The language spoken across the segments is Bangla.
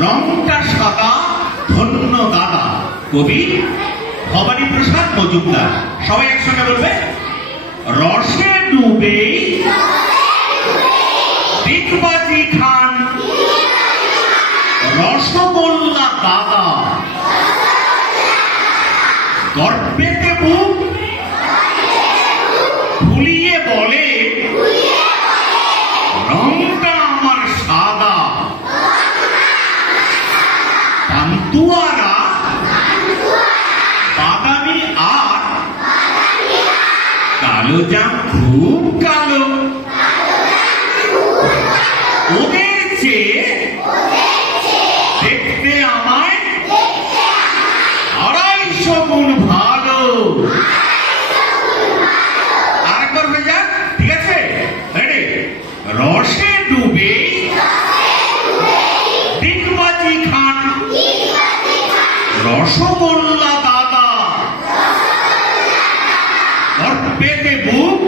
রংটা সাদা ধন্য দাদা। কবি ভবানী প্রসাদ মজুমদার। সবাই একসঙ্গে বলবে, রসে ডুবে ডিগবাজি খান রসগোল্লা দাদা, গর্বেতে বুক ফুলিয়ে বলে রংটা আমার সাদা। পান্তুয়ারা বাদামি আর কালো জাম খুব কালো, ওদের চেয়ে দেখতে আমায় 250 গুণ ভালো। আরেকবার হয়ে যাক, ঠিক আছে? রেডি? রসে ডুবে ডিগবাজি খান রসগোল্লা দাদা, গর্বেতে বুক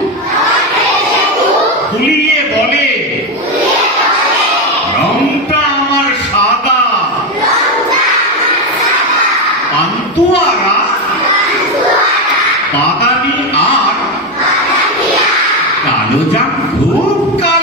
ফুলিয়ে বলে রংটা আমার সাদা। পান্তুয়ারা বাদামি আর কালো জাম খুব কালো।